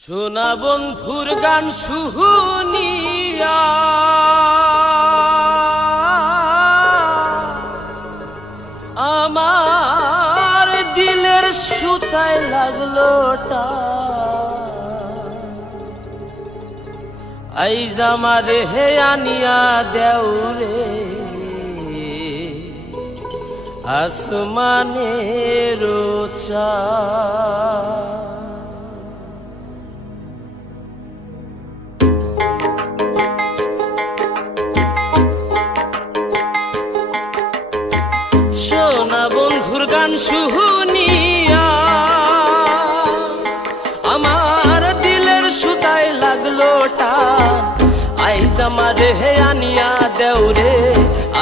সোনা বন্ধুর গান শুনিয়া আমার দিলের সুতায় লাগলো আইজ আমার হে আনিয়া দেউরে আসমানের সোনা বন্ধুর গান শুনিয়া আমার দিলের সুতায় লাগলো টান আইজ আমার হে আনিয়া দেউরে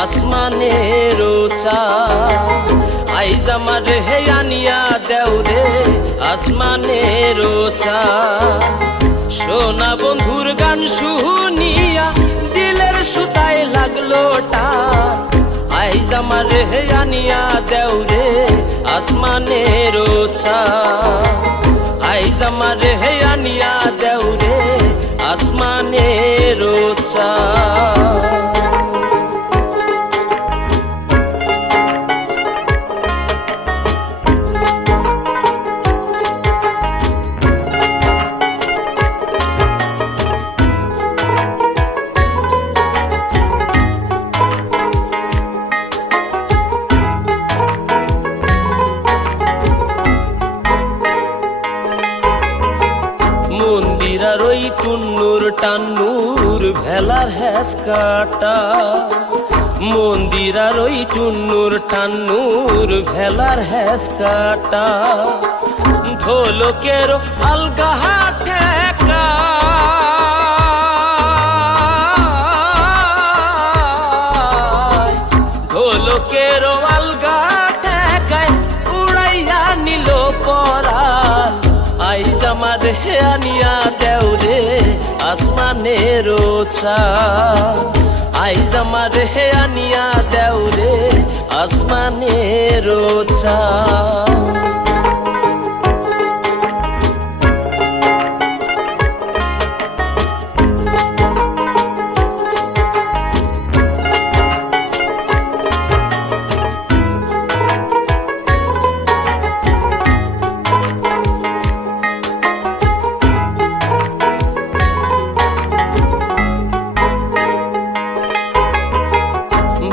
আসমানের চাঁদ আইজ আমার হে আনিয়া দেউরে আসমানের চাঁদ সোনা বন্ধুর গান শুনিয়া দিলের সুতায় লাগলো টান আইজ আমার হে আনিয়া দেউরে আসমানের চাঁদ আইজ আমার হে আনিয়া দেউরে আসমানের চাঁদ মন্দিরার ওই টুন্নুর টান্নুর ভেলার হ্যাস কাটা মন্দিরার ওই টুন্নুর টান্নুর ভেলার হ্যাস কাটা ঢোলকের আলগা ঠেকা ঢোলকের আলগা ঠেকায় উড়াইয়া নিল পরাণ আইজ আমার হে আনিয়া দেউরে আসমানের চাঁদ আইজ আমার হে আনিয়া দেউরে আসমানের চাঁদ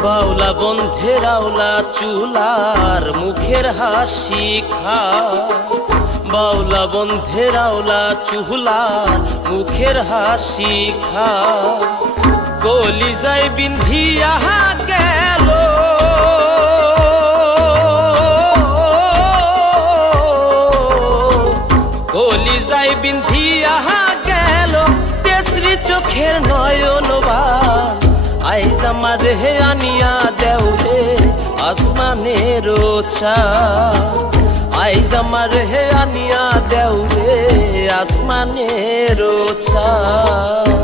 বাউলা বন্ধের আওলা চুলার মুখের হাসি খা বাউলা বন্ধের আওলা চুলার মুখের হাসি খা কলিজায় বিন্ধিয়া গেল কলিজায় বিন্ধিয়া গেল তেসরি চোখের নয়নবান আইজ আমার হে আনিয়া দেউরে আসমানের চাঁদ আইজ আমার হে আনিয়া দেউরে আসমানের চাঁদ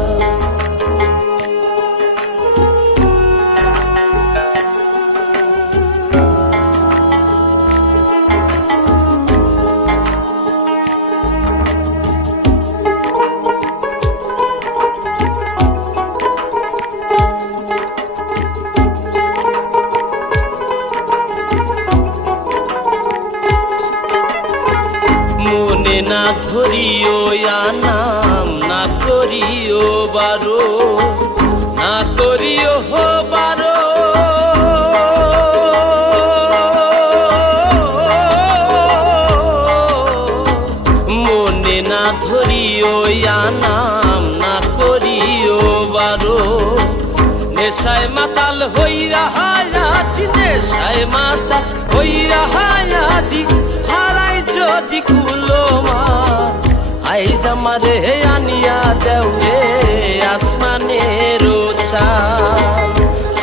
মনে না ধরিও নাম না করিও বারো না করিও হো বারো মনে না ধরিও নাম না করিও বারো নেশায় মাতাল হইরা হায়াজি নেশায় মাতাল হইরা হায়াজি হারাই যদি কুলো মা আইজ আমার হে আনিয়া দেউরে আসমানের চাঁদ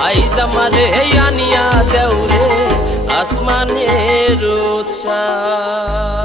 আইজ আমার হে আনিয়া দেউরে আসমানের চাঁদ।